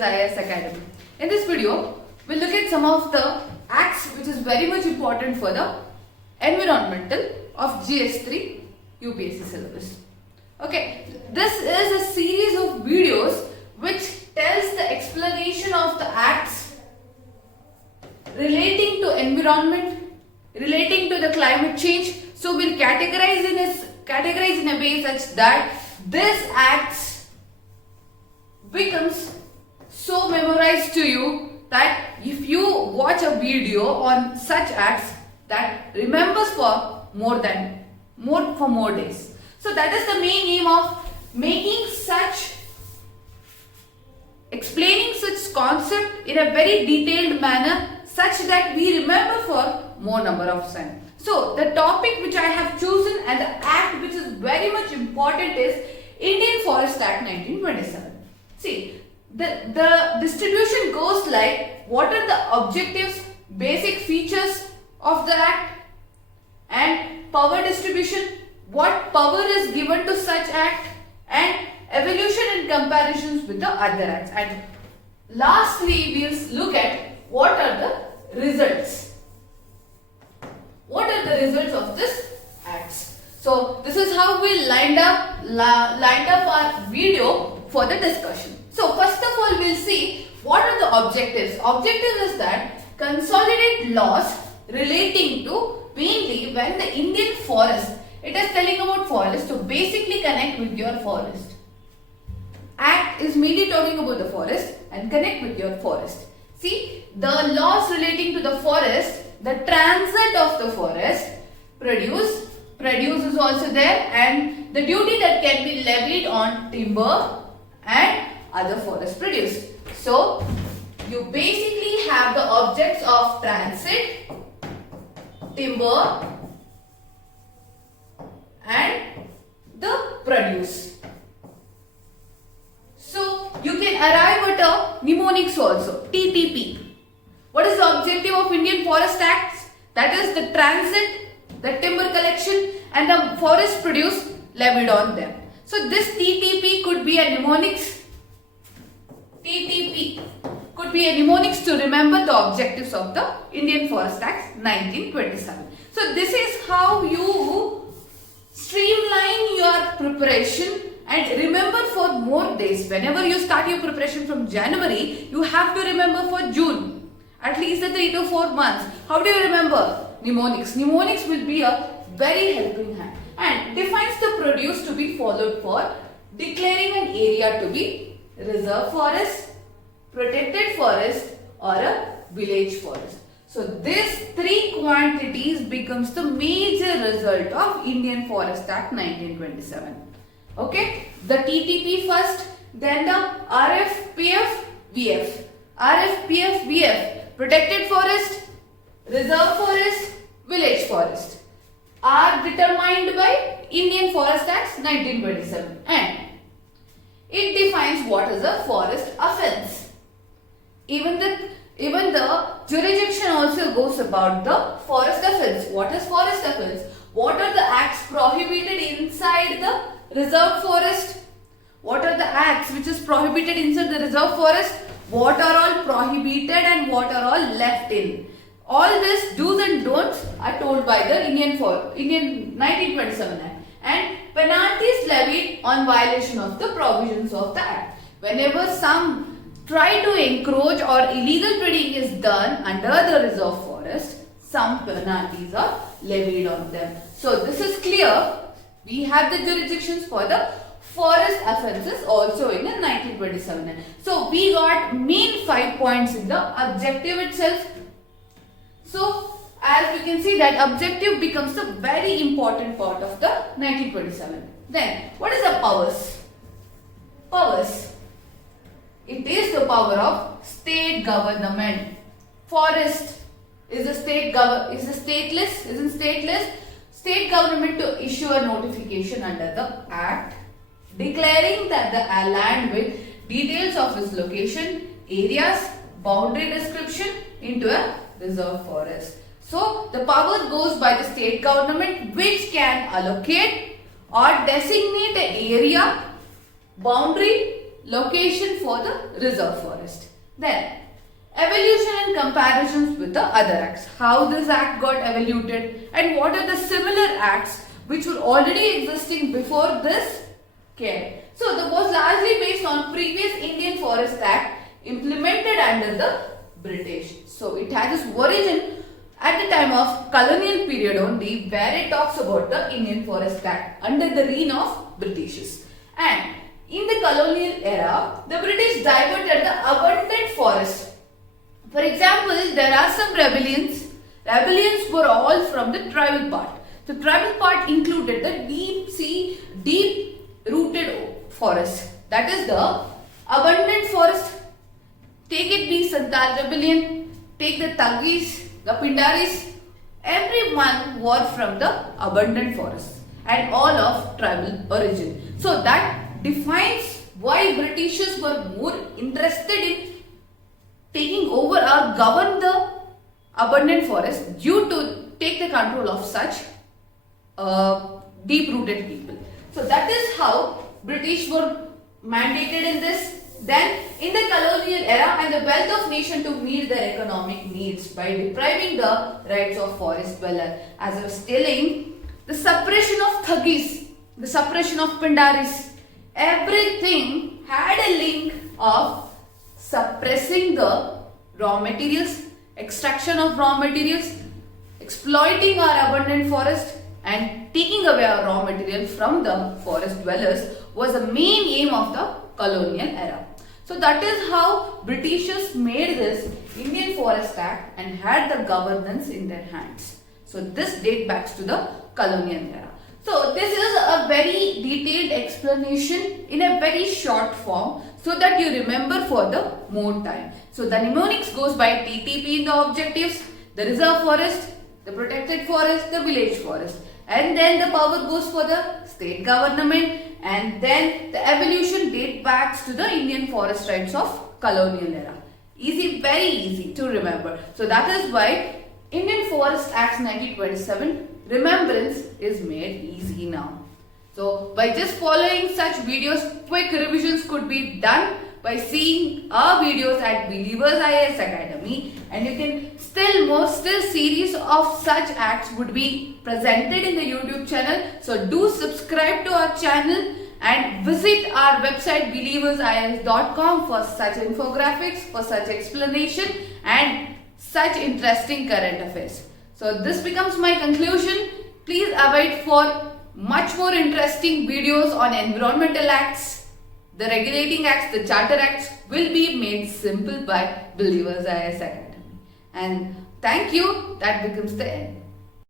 viewers, IAS Academy. In this video, we'll look at some of the acts which is very much important for the environmental of GS3 UPSC syllabus. Okay, this is a series of videos which tells the explanation of the acts relating to environment, relating to the climate change. So we'll categorize in a way such that this acts becomes so memorized to you that if you watch a video on such acts, that remembers for more days. So that is the main aim of explaining such concept in a very detailed manner such that we remember for more number of times. So the topic which I have chosen and the act which is very much important is Indian Forest Act 1927. See, the distribution goes like, what are the objectives, basic features of the act, and power distribution, what power is given to such act, and evolution and comparisons with the other acts. And lastly, we will look at what are the results. What are the results of this acts? So this is how we lined up our video for the discussion. So first of all, we'll see what are the objectives. Objective is that consolidate laws relating to mainly when the Indian forest, it is telling about forest, to basically connect with your forest. Act is mainly talking about the forest and connect with your forest. See, the laws relating to the forest, the transit of the forest, produce is also there, and the duty that can be levied on timber and other forest produce. So, you basically have the objects of transit, timber and the produce. So, you can arrive at a mnemonics also, TTP. What is the objective of Indian Forest Acts? That is the transit, the timber collection and the forest produce levied on them. So this TTP could be a mnemonics. TTP could be a mnemonics to remember the objectives of the Indian Forest Acts 1927. So this is how you streamline your preparation and remember for more days. Whenever you start your preparation from January, you have to remember for June. At least 3 to 4 months. How do you remember? Mnemonics. Mnemonics will be a very helping hand and defines the produce to be followed for declaring an area to be reserve forest, protected forest or a village forest. So these three quantities becomes the major result of Indian Forest Act 1927. Okay, the TTP first, then the RFPF, VF. RFPF, VF. Protected forest, reserve forest, village forest are determined by Indian Forest Acts 1927 and it defines what is a forest offence. Even the jurisdiction also goes about the forest offence. What is forest offence? What are the acts prohibited inside the reserve forest? What are the acts which is prohibited inside the reserve forest? What are all prohibited and what are all left in. All this do's and don'ts are told by the Indian 1927 Act and penalties levied on violation of the provisions of the Act. Whenever some try to encroach or illegal trading is done under the reserve forest, some penalties are levied on them. So this is clear. We have the jurisdictions for the forest offences also in the 1927 Act. So we got main 5 points in the objective itself. So as we can see that objective becomes a very important part of the 1927. Then what is the powers? Powers. It is the power of state government. Forest is a stateless. State government to issue a notification under the Act declaring that the land with details of its location, areas, boundary description into a reserve forest. So the power goes by the state government which can allocate or designate an area, boundary location for the reserve forest. Then evolution and comparisons with the other acts. How this act got evoluted and what are the similar acts which were already existing before this came. So that was largely based on previous Indian Forest Act implemented under the British. So it has its origin at the time of colonial period only, where it talks about the Indian Forest Act under the reign of Britishers. And in the colonial era, the British diverted the abundant forest. For example, there are some rebellions. Rebellions were all from the tribal part. The tribal part included the deep-rooted forest. That is the abundant forest. Take it be Santal rebellion, take the Thugis, the Pindaris, everyone were from the abundant forest and all of tribal origin. So that defines why Britishers were more interested in taking over or govern the abundant forest due to take the control of such deep-rooted people. So that is how British were mandated in this. Then in the colonial era and the wealth of nation to meet their economic needs by depriving the rights of forest dweller. As I was telling, the suppression of Thugis, the suppression of Pindaris, everything had a link of suppressing the raw materials, extraction of raw materials, exploiting our abundant forest and taking away our raw material from the forest dwellers was the main aim of the colonial era. So that is how Britishers made this Indian Forest Act and had the governance in their hands. So this dates back to the colonial era. So this is a very detailed explanation in a very short form so that you remember for the more time. So the mnemonics goes by TTP in the objectives, the reserve forest, the protected forest, the village forest. And then the power goes for the state government, and then the evolution dates back to the Indian forest rights of colonial era. Easy, very easy to remember. So that is why Indian Forest Act 1927 remembrance is made easy now. So by just following such videos, quick revisions could be done by seeing our videos at Believers IAS Academy, and you can still series of such acts would be presented in the YouTube channel. So do subscribe to our channel and visit our website believersias.com for such infographics, for such explanation and such interesting current affairs. So this becomes my conclusion. Please await for much more interesting videos on environmental acts, the regulating acts, the charter acts will be made simple by Believers IAS Academy. And thank you. That becomes the end.